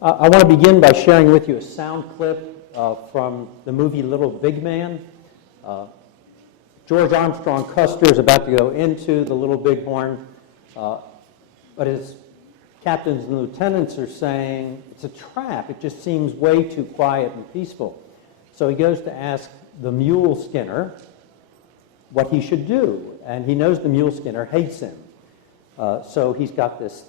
I want to begin by sharing with you a sound clip from the movie Little Big Man. George Armstrong Custer is about to go into the Little Bighorn, but his captains and lieutenants are saying it's a trap. It just seems way too quiet and peaceful. So he goes to ask the mule skinner what he should do, and he knows the mule skinner hates him. So he's got this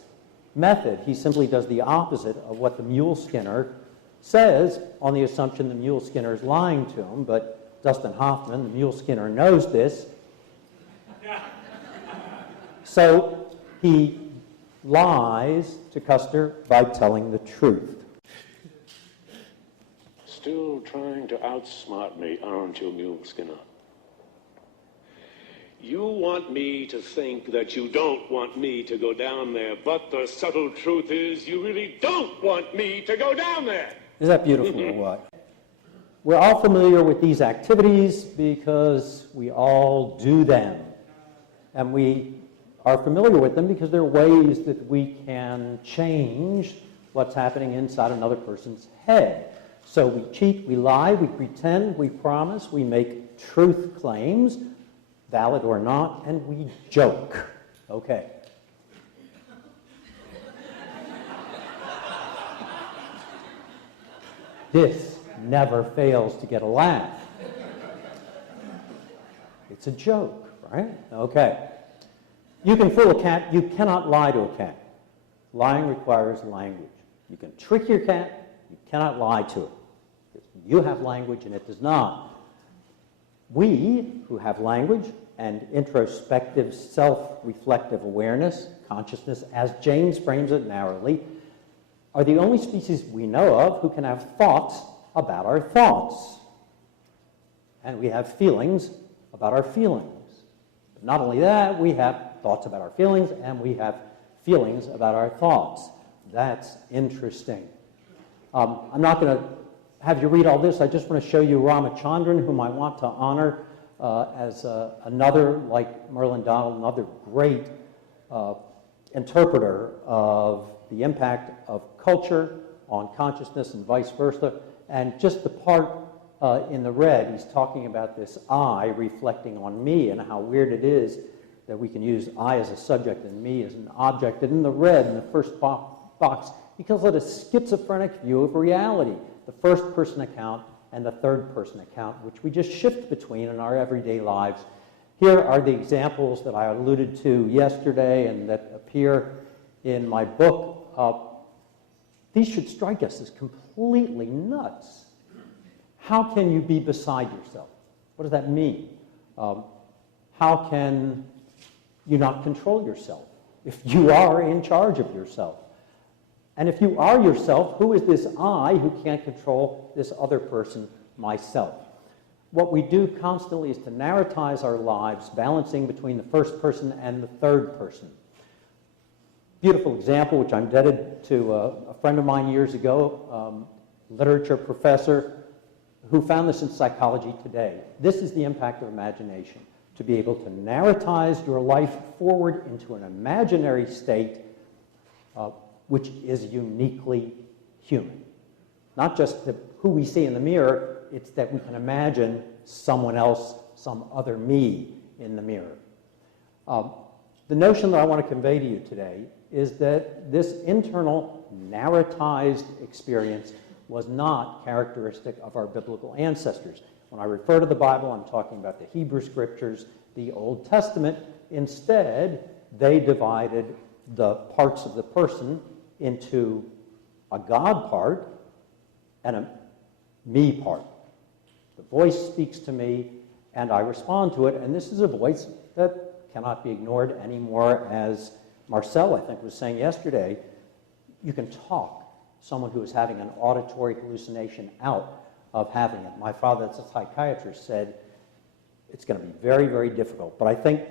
method. He simply does the opposite of what the mule skinner says, on the assumption the mule skinner is lying to him. But Dustin Hoffman, the mule skinner, knows this. So he lies to Custer by telling the truth. Still trying to outsmart me, aren't you, mule skinner? You want me to think that you don't want me to go down there, but the subtle truth is you really don't want me to go down there. Is that beautiful or what? We're all familiar with these activities because we all do them. And we are familiar with them because they're ways that we can change what's happening inside another person's head. So we cheat, we lie, we pretend, we promise, we make truth claims, valid or not, and we joke. Okay. This never fails to get a laugh. It's a joke, right? Okay. You can fool a cat. You cannot lie to a cat. Lying requires language. You can trick your cat. You cannot lie to it. You have language and it does not. We, who have language and introspective, self-reflective awareness, consciousness, as Jaynes frames it narrowly, are the only species we know of who can have thoughts about our thoughts. And we have feelings about our feelings. But not only that, we have thoughts about our feelings, and we have feelings about our thoughts. That's interesting. I'm not going to have you read all this. I just want to show you Ramachandran, whom I want to honor as another, like Merlin Donald, another great interpreter of the impact of culture on consciousness and vice versa. And just the part in the red, he's talking about this I reflecting on me and how weird it is that we can use I as a subject and me as an object. And in the red, in the first box, he calls it a schizophrenic view of reality, the first-person account and the third-person account, which we just shift between in our everyday lives. Here are the examples that I alluded to yesterday and that appear in my book. These should strike us as completely nuts. How can you be beside yourself? What does that mean? How can you not control yourself if you are in charge of yourself? And if you are yourself, who is this I who can't control this other person, myself? What we do constantly is to narratize our lives, balancing between the first person and the third person. Beautiful example, which I'm indebted to a friend of mine years ago, literature professor, who found this in Psychology Today. This is the impact of imagination, to be able to narratize your life forward into an imaginary state which is uniquely human. Not just who we see in the mirror, it's that we can imagine someone else, some other me in the mirror. The notion that I want to convey to you today is that this internal narratized experience was not characteristic of our biblical ancestors. When I refer to the Bible, I'm talking about the Hebrew Scriptures, the Old Testament. Instead, they divided the parts of the person into a God part and a me part. The voice speaks to me, and I respond to it, and this is a voice that cannot be ignored anymore. As Marcel, I think, was saying yesterday, you can talk someone who is having an auditory hallucination out of having it. My father, that's a psychiatrist, said it's going to be very, very difficult. But I think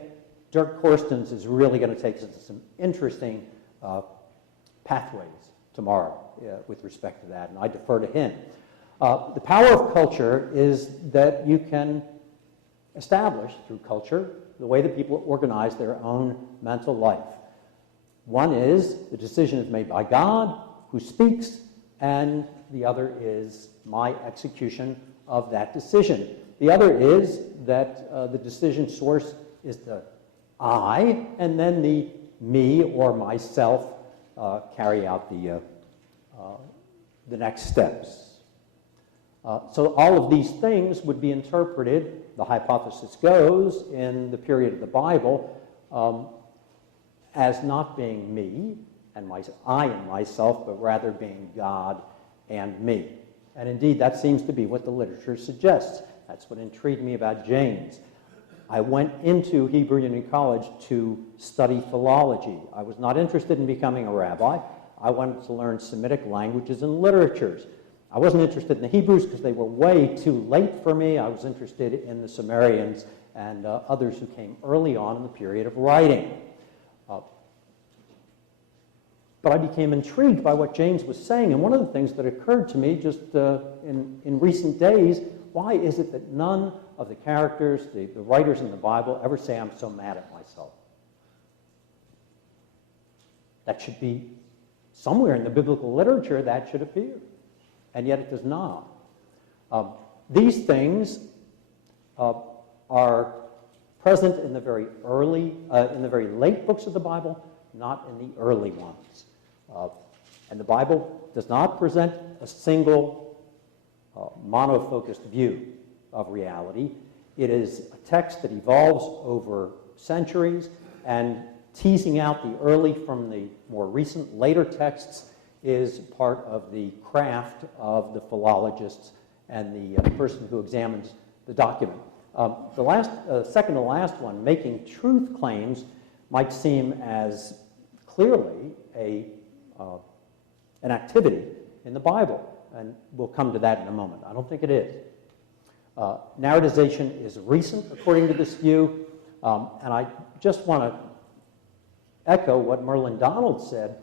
Dirk Korstens is really going to take us into some interesting pathways tomorrow with respect to that, and I defer to him. The power of culture is that you can establish, through culture, the way that people organize their own mental life. One is the decision is made by God, who speaks, and the other is my execution of that decision. The other is that the decision source is the I, and then the me or myself carry out the next steps. So all of these things would be interpreted, the hypothesis goes, in the period of the Bible, as not being me and I and myself, but rather being God and me. And indeed, that seems to be what the literature suggests. That's what intrigued me about Jaynes. I went into Hebrew Union College to study philology. I was not interested in becoming a rabbi. I wanted to learn Semitic languages and literatures. I wasn't interested in the Hebrews because they were way too late for me. I was interested in the Sumerians and others who came early on in the period of writing. But I became intrigued by what Jaynes was saying, and one of the things that occurred to me just in recent days, why is it that none of the characters, the writers in the Bible, ever say, I'm so mad at myself? That should be somewhere in the biblical literature, that should appear. And yet it does not. These things are present in the very late books of the Bible, not in the early ones. And the Bible does not present a single monofocused view of reality. It is a text that evolves over centuries, and teasing out the early from the more recent, later texts is part of the craft of the philologists and the person who examines the document. The second to last one, making truth claims, might seem as clearly an activity in the Bible, and we'll come to that in a moment. I don't think it is. Narratization is recent, according to this view, and I just want to echo what Merlin Donald said.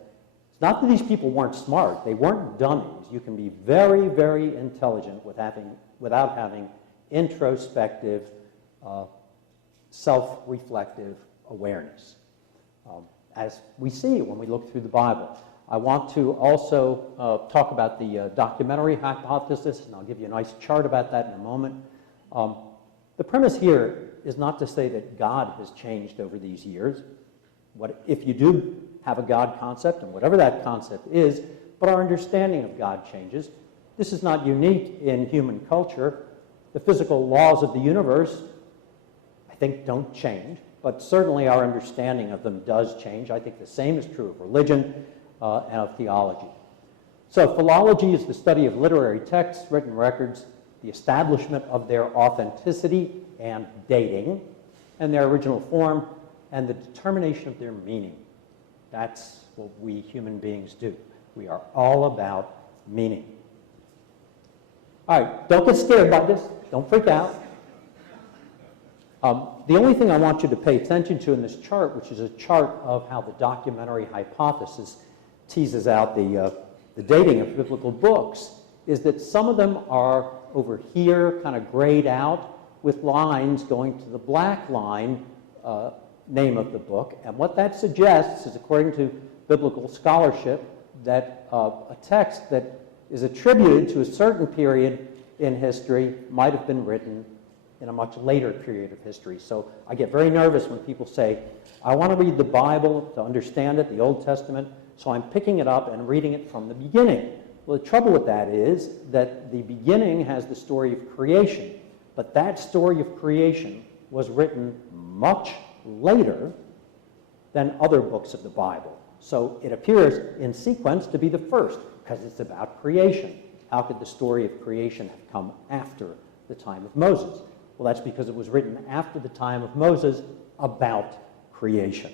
It's not that these people weren't smart. They weren't dummies. You can be very, very intelligent without having introspective, self-reflective awareness, as we see when we look through the Bible. I want to also talk about the documentary hypothesis, and I'll give you a nice chart about that in a moment. The premise here is not to say that God has changed over these years. If you do have a God concept, and whatever that concept is, but our understanding of God changes. This is not unique in human culture. The physical laws of the universe, I think, don't change, but certainly our understanding of them does change. I think the same is true of religion and of theology. So philology is the study of literary texts, written records, the establishment of their authenticity and dating, and their original form, and the determination of their meaning. That's what we human beings do. We are all about meaning. All right, don't get scared by this. Don't freak out. The only thing I want you to pay attention to in this chart, which is a chart of how the documentary hypothesis teases out the dating of biblical books, is that some of them are over here, kind of grayed out, with lines going to the black line name of the book. And what that suggests is, according to biblical scholarship, that a text that is attributed to a certain period in history might have been written in a much later period of history. So I get very nervous when people say, I want to read the Bible to understand it, the Old Testament, so I'm picking it up and reading it from the beginning. Well, the trouble with that is that the beginning has the story of creation, but that story of creation was written much later than other books of the Bible. So it appears in sequence to be the first, because it's about creation. How could the story of creation have come after the time of Moses? Well, that's because it was written after the time of Moses about creation.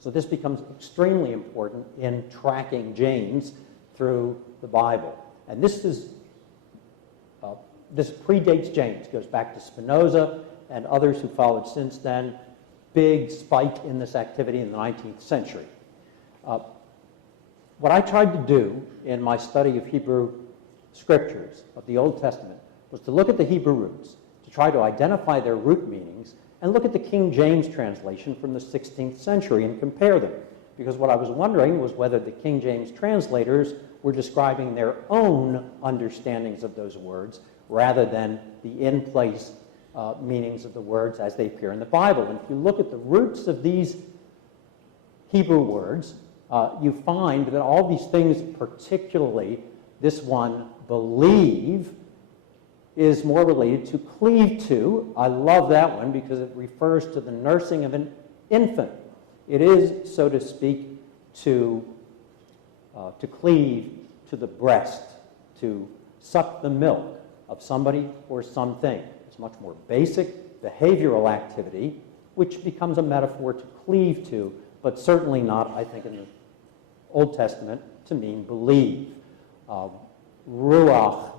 So this becomes extremely important in tracking Jaynes through the Bible. And this predates Jaynes, goes back to Spinoza and others who followed since then. Big spike in this activity in the 19th century. What I tried to do in my study of Hebrew scriptures of the Old Testament was to look at the Hebrew roots, to try to identify their root meanings, and look at the King James translation from the 16th century and compare them. because what I was wondering was whether the King James translators were describing their own understandings of those words rather than the in-place meanings of the words as they appear in the Bible. And if you look at the roots of these Hebrew words, you find that all these things, particularly this one, believe, is more related to cleave to. I love that one because it refers to the nursing of an infant. It is, so to speak, to cleave to the breast, to suck the milk of somebody or something. It's much more basic behavioral activity, which becomes a metaphor to cleave to, but certainly not, I think, in the Old Testament to mean believe. Ruach,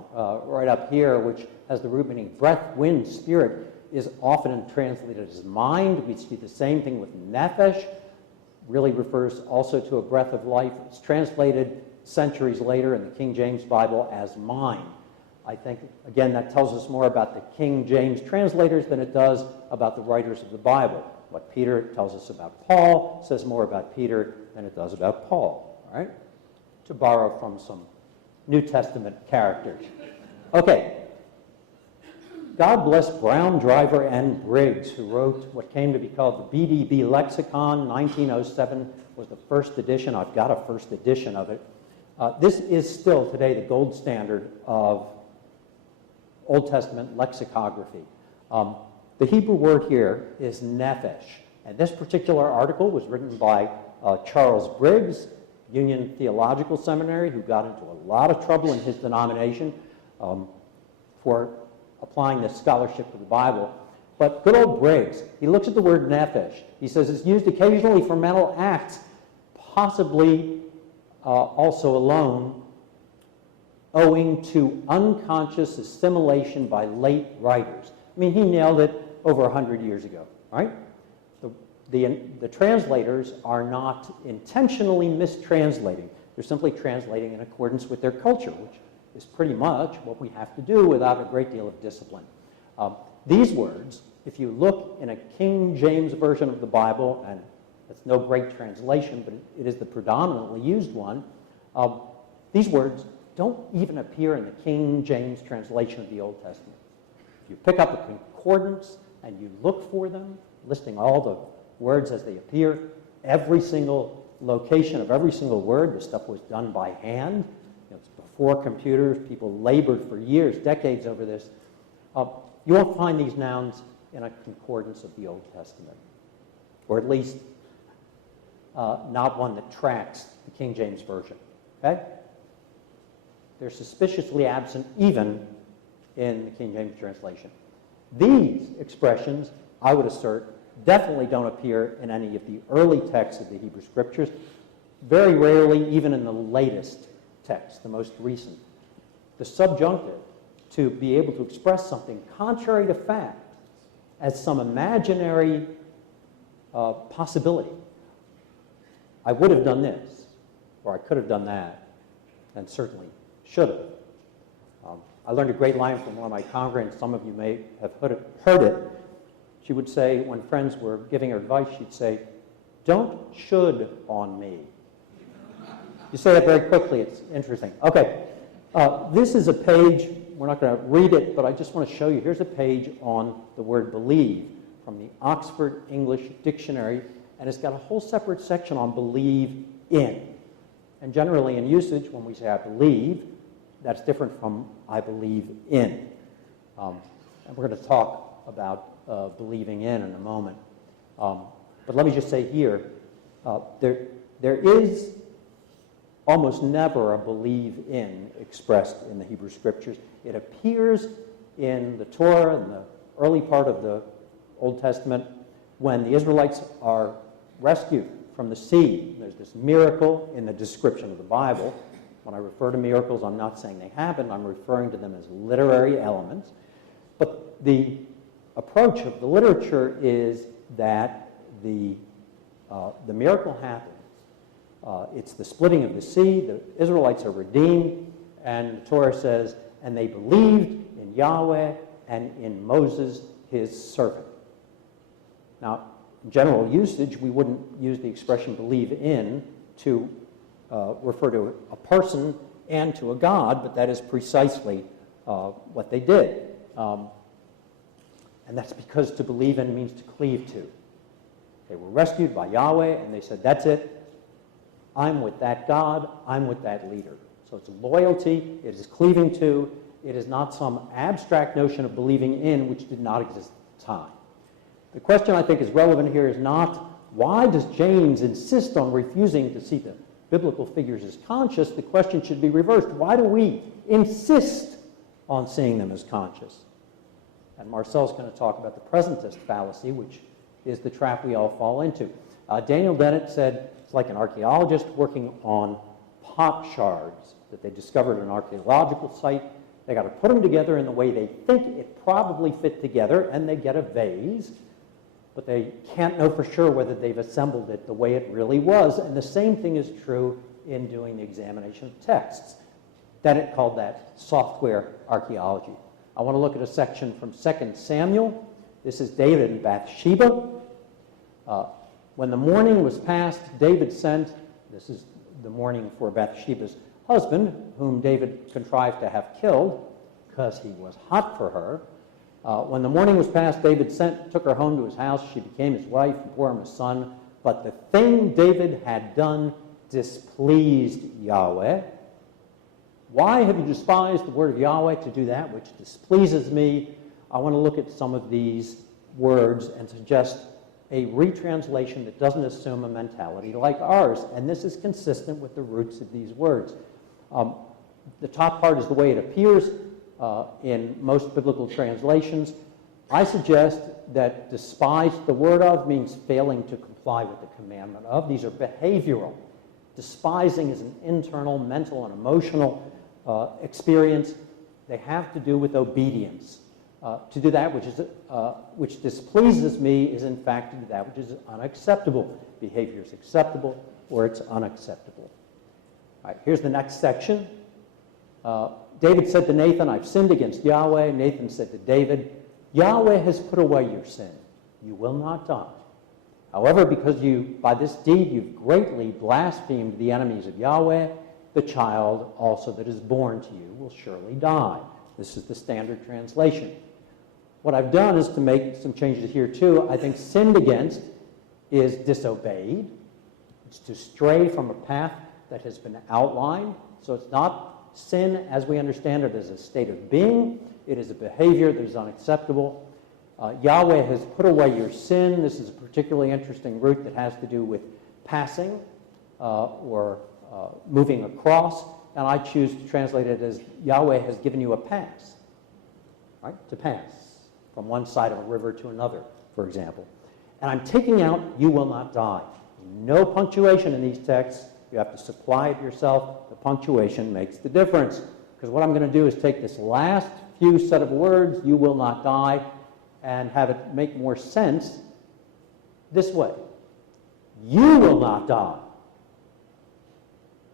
right up here, which has the root meaning breath, wind, spirit, is often translated as mind. We see the same thing with nephesh, really refers also to a breath of life. It's translated centuries later in the King James Bible as mind. I think, again, that tells us more about the King James translators than it does about the writers of the Bible. What Peter tells us about Paul says more about Peter than it does about Paul, all right? To borrow from some New Testament characters. Okay. God bless Brown, Driver, and Briggs, who wrote what came to be called the BDB Lexicon. 1907 was the first edition. I've got a first edition of it. This is still today the gold standard of Old Testament lexicography. The Hebrew word here is nephesh. And this particular article was written by Charles Briggs, Union Theological Seminary, who got into a lot of trouble in his denomination for applying this scholarship to the Bible. But good old Briggs, he looks at the word nephesh. He says it's used occasionally for mental acts, possibly also alone, owing to unconscious assimilation by late writers. I mean, he nailed it over 100 years ago, right? The translators are not intentionally mistranslating. They're simply translating in accordance with their culture, which is pretty much what we have to do without a great deal of discipline. These words, if you look in a King James version of the Bible, and it's no great translation, but it is the predominantly used one, these words don't even appear in the King James translation of the Old Testament. If you pick up a concordance and you look for them, listing all the words as they appear, every single location of every single word, this stuff was done by hand. It's before computers. People labored for years, decades over this. You won't find these nouns in a concordance of the Old Testament, or at least not one that tracks the King James Version. Okay? They're suspiciously absent even in the King James translation. These expressions, I would assert, definitely don't appear in any of the early texts of the Hebrew Scriptures, very rarely even in the latest text, the most recent. The subjunctive, to be able to express something contrary to fact as some imaginary possibility. I would have done this, or I could have done that, and certainly should have. I learned a great line from one of my congregants. Some of you may have heard it. She would say, when friends were giving her advice, she'd say, "Don't should on me." You say that very quickly. It's interesting. Okay. This is a page. We're not going to read it, but I just want to show you. Here's a page on the word believe from the Oxford English Dictionary, and it's got a whole separate section on believe in. And generally in usage, when we say I believe, that's different from I believe in. And we're going to talk about believing in a moment. But let me just say here, there is almost never a believe in expressed in the Hebrew Scriptures. It appears in the Torah, in the early part of the Old Testament, when the Israelites are rescued from the sea. There's this miracle in the description of the Bible. When I refer to miracles, I'm not saying they happened. I'm referring to them as literary elements. But the approach of the literature is that the miracle happened. It's the splitting of the sea. The Israelites are redeemed. And the Torah says, and they believed in Yahweh and in Moses, his servant. Now, general usage, we wouldn't use the expression believe in to refer to a person and to a god, but that is precisely what they did. And that's because to believe in means to cleave to. They were rescued by Yahweh, and they said, that's it. I'm with that God. I'm with that leader. So it's loyalty. It is cleaving to. It is not some abstract notion of believing in which did not exist at the time. The question I think is relevant here is not why does Jaynes insist on refusing to see the biblical figures as conscious? The question should be reversed. Why do we insist on seeing them as conscious? And Marcel's going to talk about the presentist fallacy, which is the trap we all fall into. Daniel Dennett said it's like an archaeologist working on pot shards that they discovered at an archaeological site. They got to put them together in the way they think it probably fit together, and they get a vase, but they can't know for sure whether they've assembled it the way it really was. And the same thing is true in doing the examination of texts. Dennett called that software archaeology. I want to look at a section from 2 Samuel. This is David and Bathsheba. When the morning was past, David sent, this is the mourning for Bathsheba's husband, whom David contrived to have killed because he was hot for her. When the morning was past, David took her home to his house. She became his wife and bore him a son. But the thing David had done displeased Yahweh. Why have you despised the word of Yahweh to do that which displeases me? I want to look at some of these words and suggest a retranslation that doesn't assume a mentality like ours. And this is consistent with the roots of these words. The top part is the way it appears in most biblical translations. I suggest that despise the word of means failing to comply with the commandment of. These are behavioral. Despising is an internal, mental, and emotional experience. They have to do with obedience. To do that which displeases me is in fact to do that which is unacceptable. Behavior is acceptable or it's unacceptable. All right, here's the next section. David said to Nathan, I've sinned against Yahweh. Nathan said to David, Yahweh has put away your sin. You will not die. However, because by this deed you've greatly blasphemed the enemies of Yahweh, the child also that is born to you will surely die. This is the standard translation. What I've done is to make some changes here too. I think sinned against is disobeyed. It's to stray from a path that has been outlined. So it's not sin as we understand it as a state of being. It is a behavior that is unacceptable. Yahweh has put away your sin. This is a particularly interesting root that has to do with passing or moving across. And I choose to translate it as Yahweh has given you a pass, right? To pass from one side of a river to another, for example. And I'm taking out, you will not die. No punctuation in these texts. You have to supply it yourself. The punctuation makes the difference. Because what I'm going to do is take this last few set of words, you will not die, and have it make more sense this way. You will not die.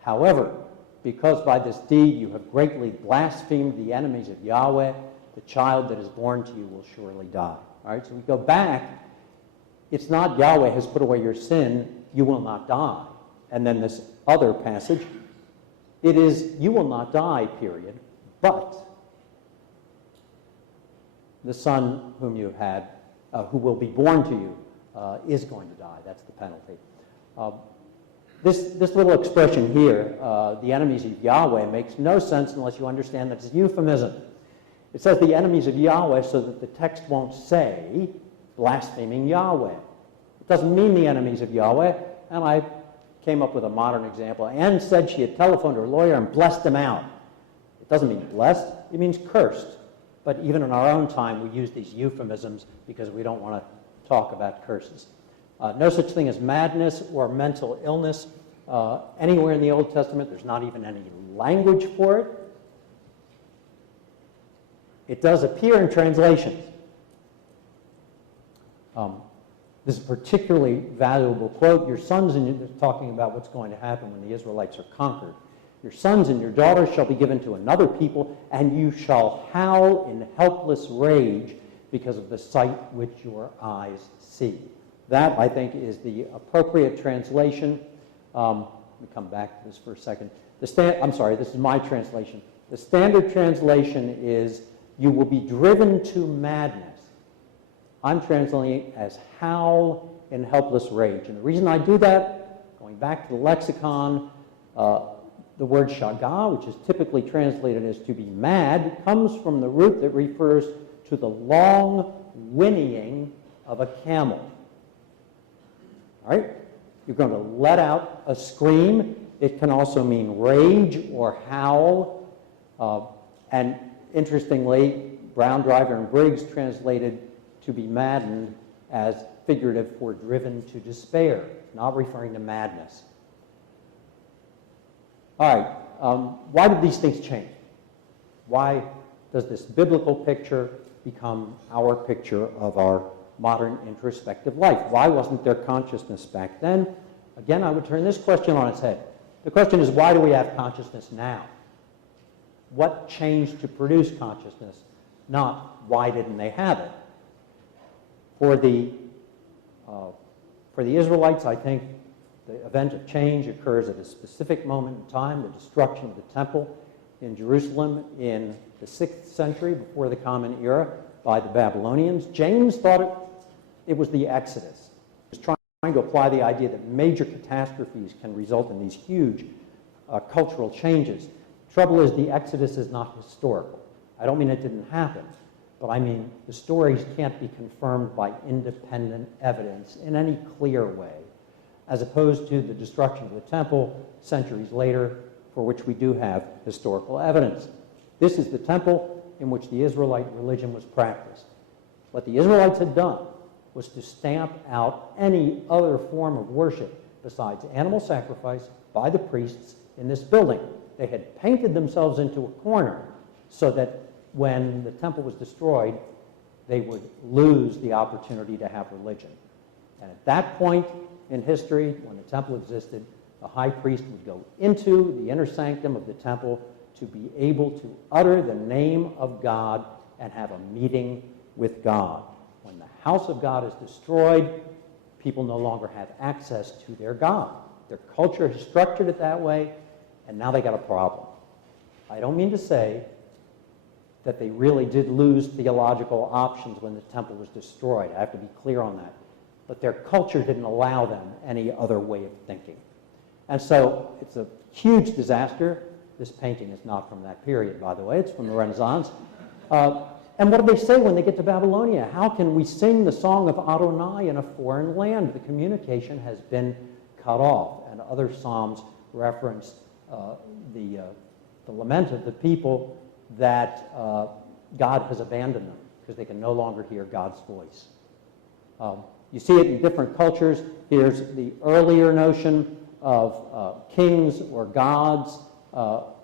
However, because by this deed you have greatly blasphemed the enemies of Yahweh, the child that is born to you will surely die. All right, so we go back. It's not Yahweh has put away your sin, you will not die. And then this other passage, it is you will not die, period, but the son whom you had, who will be born to you, is going to die. That's the penalty. This little expression here, the enemies of Yahweh, makes no sense unless you understand that it's a euphemism. It says the enemies of Yahweh so that the text won't say blaspheming Yahweh. It doesn't mean the enemies of Yahweh, and I came up with a modern example. Anne said she had telephoned her lawyer and blessed him out. It doesn't mean blessed, it means cursed. But even in our own time, we use these euphemisms because we don't want to talk about curses. No such thing as madness or mental illness. Anywhere in the Old Testament, there's not even any language for it. It does appear in translations. This is a particularly valuable quote. Your sons and talking about what's going to happen when the Israelites are conquered. Your sons and your daughters shall be given to another people, and you shall howl in helpless rage because of the sight which your eyes see. That, I think, is the appropriate translation. Let me come back to this for a second. I'm sorry, this is my translation. The standard translation is, you will be driven to madness. I'm translating it as howl in helpless rage. And the reason I do that, going back to the lexicon, the word shaga, which is typically translated as to be mad, comes from the root that refers to the long whinnying of a camel. All right? You're going to let out a scream. It can also mean rage or howl. And interestingly, Brown, Driver, and Briggs translated to be maddened as figurative for driven to despair, not referring to madness. All right, why did these things change? Why does this biblical picture become our picture of our modern introspective life? Why wasn't there consciousness back then? Again, I would turn this question on its head. The question is, why do we have consciousness now? What changed to produce consciousness? Not why didn't they have it? For the Israelites, I think the event of change occurs at a specific moment in time, the destruction of the temple in Jerusalem in the 6th century before the Common Era by the Babylonians. Jaynes thought it was the Exodus. He was trying to apply the idea that major catastrophes can result in these huge cultural changes. Trouble is, the Exodus is not historical. I don't mean it didn't happen, but I mean the stories can't be confirmed by independent evidence in any clear way, as opposed to the destruction of the temple centuries later, for which we do have historical evidence. This is the temple in which the Israelite religion was practiced. What the Israelites had done was to stamp out any other form of worship besides animal sacrifice by the priests in this building. They had painted themselves into a corner so that when the temple was destroyed, they would lose the opportunity to have religion. And at that point in history, when the temple existed, the high priest would go into the inner sanctum of the temple to be able to utter the name of God and have a meeting with God. When the house of God is destroyed, people no longer have access to their God. Their culture has structured it that way, and now they got a problem. I don't mean to say that they really did lose theological options when the temple was destroyed. I have to be clear on that. But their culture didn't allow them any other way of thinking. And so it's a huge disaster. This painting is not from that period, by the way. It's from the Renaissance. And what do they say when they get to Babylonia? How can we sing the song of Adonai in a foreign land? The communication has been cut off. And other psalms reference the lament of the people that God has abandoned them because they can no longer hear God's voice. You see it in different cultures. Here's the earlier notion of kings or gods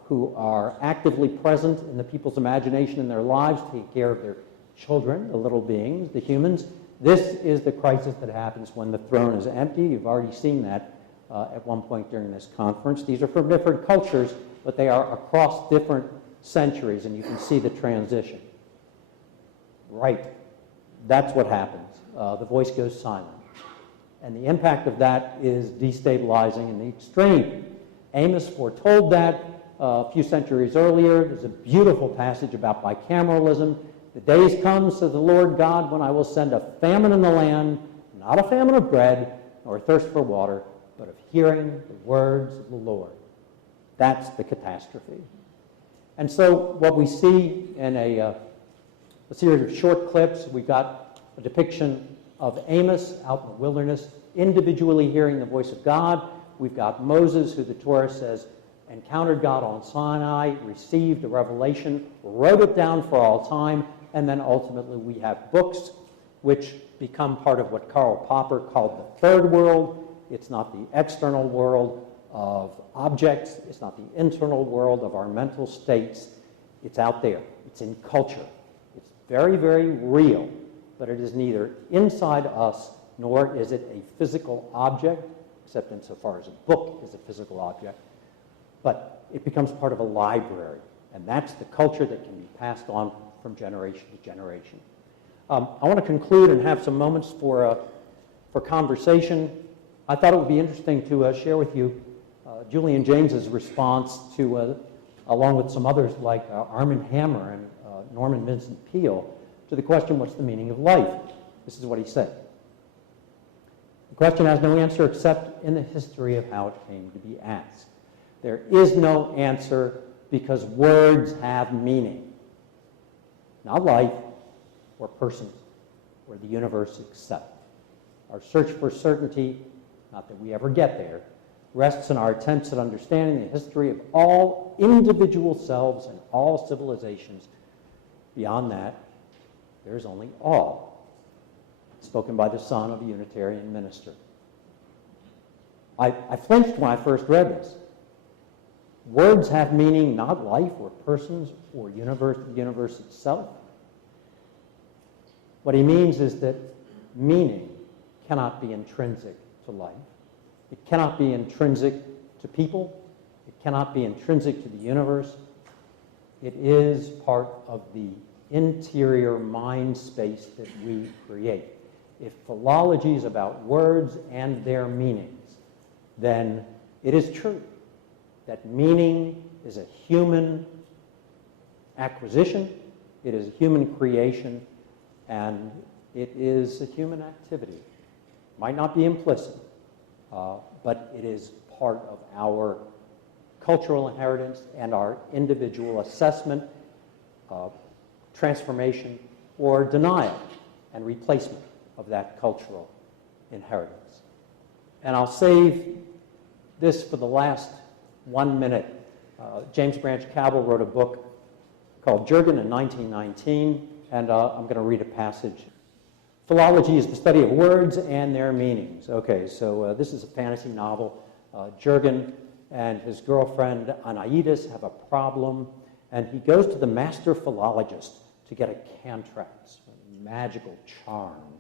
who are actively present in the people's imagination in their lives, take care of their children, the little beings, the humans. This is the crisis that happens when the throne is empty. You've already seen that at one point during this conference. These are from different cultures, but they are across different centuries, and you can see the transition. Right. That's what happens. The voice goes silent. And the impact of that is destabilizing in the extreme. Amos foretold that a few centuries earlier. There's a beautiful passage about bicameralism. The days come, says the Lord God, when I will send a famine in the land, not a famine of bread, nor a thirst for water, but of hearing the words of the Lord. That's the catastrophe. And so what we see in a series of short clips, we've got a depiction of Amos out in the wilderness, individually hearing the voice of God. We've got Moses, who the Torah says encountered God on Sinai, received a revelation, wrote it down for all time, and then ultimately we have books which become part of what Karl Popper called the third world. It's not the external world of objects. It's not the internal world of our mental states. It's out there. It's in culture. It's very, very real, but it is neither inside us nor is it a physical object, except insofar as a book is a physical object, but it becomes part of a library, and that's the culture that can be passed on from generation to generation. I want to conclude and have some moments for for conversation, I thought it would be interesting to share with you Julian Jaynes' response to, along with some others like Armand Hammer and Norman Vincent Peale, to the question, what's the meaning of life? This is what he said. The question has no answer except in the history of how it came to be asked. There is no answer because words have meaning. Not life, or persons, or the universe itself. Our search for certainty, not that we ever get there, rests in our attempts at understanding the history of all individual selves and all civilizations. Beyond that, there's only all. Spoken by the son of a Unitarian minister. I flinched when I first read this. Words have meaning, not life or persons or the universe itself. What he means is that meaning cannot be intrinsic to life. It cannot be intrinsic to people. It cannot be intrinsic to the universe. It is part of the interior mind space that we create. If philology is about words and their meanings, then it is true that meaning is a human acquisition, it is a human creation, and it is a human activity. Might not be implicit, but it is part of our cultural inheritance and our individual assessment, transformation, or denial and replacement of that cultural inheritance. And I'll save this for the last 1 minute. James Branch Cabell wrote a book called Jurgen in 1919, and I'm going to read a passage. Philology is the study of words and their meanings. Okay, so this is a fantasy novel. Jurgen and his girlfriend Anaides have a problem, and he goes to the master philologist to get a cantraps, a magical charm.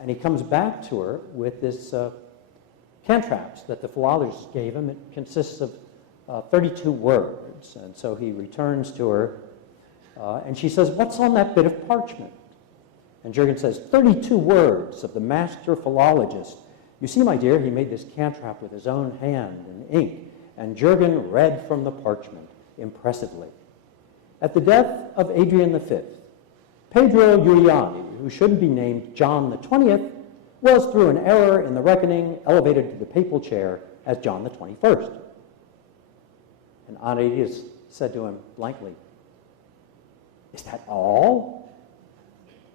And he comes back to her with this cantraps that the philologist gave him. It consists of 32 words. And so he returns to her, and she says, "What's on that bit of parchment?" And Jurgen says, 32 words of the master philologist. "You see, my dear, he made this cantrap with his own hand and ink." And Jurgen read from the parchment impressively. At the death of Adrian V, Pedro Giuliani, who should be named John the 20th, was, through an error in the reckoning, elevated to the papal chair as John the 21st. And Anaides said to him blankly, "Is that all?"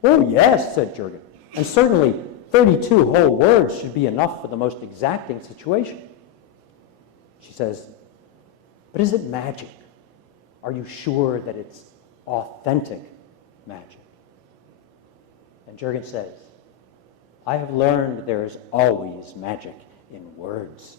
"Oh, yes," said Jurgen, "and certainly 32 whole words should be enough for the most exacting situation." She says, "But is it magic? Are you sure that it's authentic magic?" And Jurgen says, "I have learned there is always magic in words."